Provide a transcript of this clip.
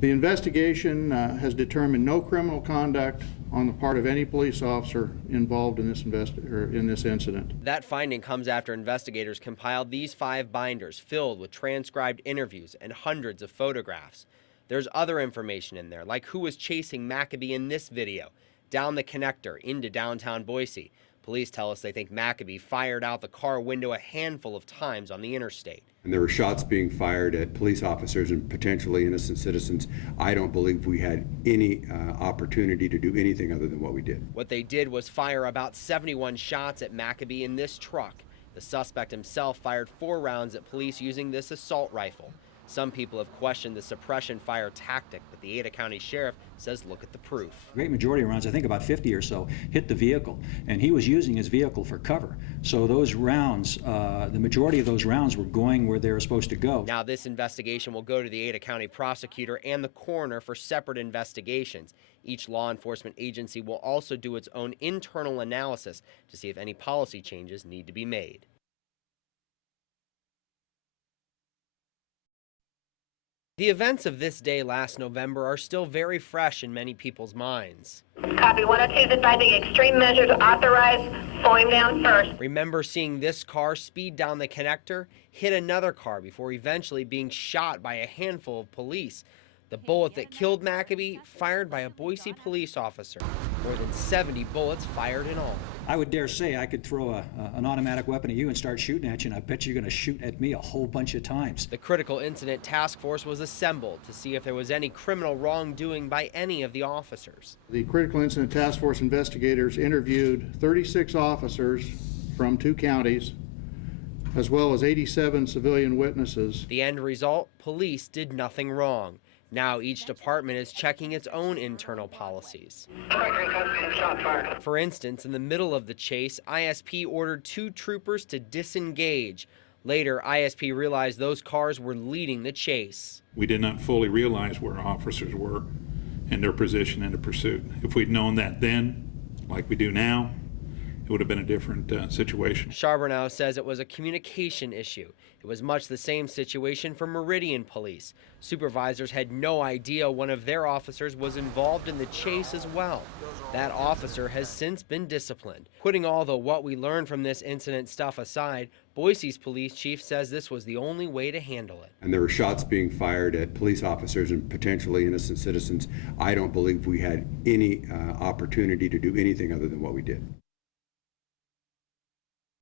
The investigation has determined no criminal conduct on the part of any police officer involved in this incident. That finding comes after investigators compiled these 5 binders filled with transcribed interviews and hundreds of photographs. There's other information in there, like who was chasing McAbee in this video, down the connector into downtown Boise. Police tell us they think McAbee fired out the car window a handful of times on the interstate. And there were shots being fired at police officers and potentially innocent citizens. I don't believe we had any opportunity to do anything other than what we did. What they did was fire about 71 shots at McAbee in this truck. The suspect himself fired 4 rounds at police using this assault rifle. Some people have questioned the suppression fire tactic, but the Ada County Sheriff says look at the proof. A great majority of rounds, I think about 50 or so, hit the vehicle, and he was using his vehicle for cover. So those rounds, the majority of those rounds were going where they were supposed to go. Now this investigation will go to the Ada County prosecutor and the coroner for separate investigations. Each law enforcement agency will also do its own internal analysis to see if any policy changes need to be made. The events of this day last November are still very fresh in many people's minds. Copy 102 is advising extreme measures authorized, slowing down first. Remember seeing this car speed down the connector, hit another car before eventually being shot by a handful of police. The bullet that killed McAbee fired by a Boise police officer. More than 70 bullets fired in all. I would dare say I could throw an automatic weapon at you and start shooting at you, and I bet you're going to shoot at me a whole bunch of times. The Critical Incident Task Force was assembled to see if there was any criminal wrongdoing by any of the officers. The Critical Incident Task Force investigators interviewed 36 officers from 2 counties, as well as 87 civilian witnesses. The end result, police did nothing wrong. Now each department is checking its own internal policies. For instance, in the middle of the chase, ISP ordered 2 troopers to disengage. Later, ISP realized those cars were leading the chase. We did not fully realize where officers were and their position in the pursuit. If we'd known that then, like we do now, it would have been a different situation. Charbonneau says it was a communication issue. It was much the same situation for Meridian Police. Supervisors had no idea one of their officers was involved in the chase as well. That officer has since been disciplined. Putting all the what we learned from this incident stuff aside, Boise's police chief says this was the only way to handle it. And there were shots being fired at police officers and potentially innocent citizens. I don't believe we had any opportunity to do anything other than what we did.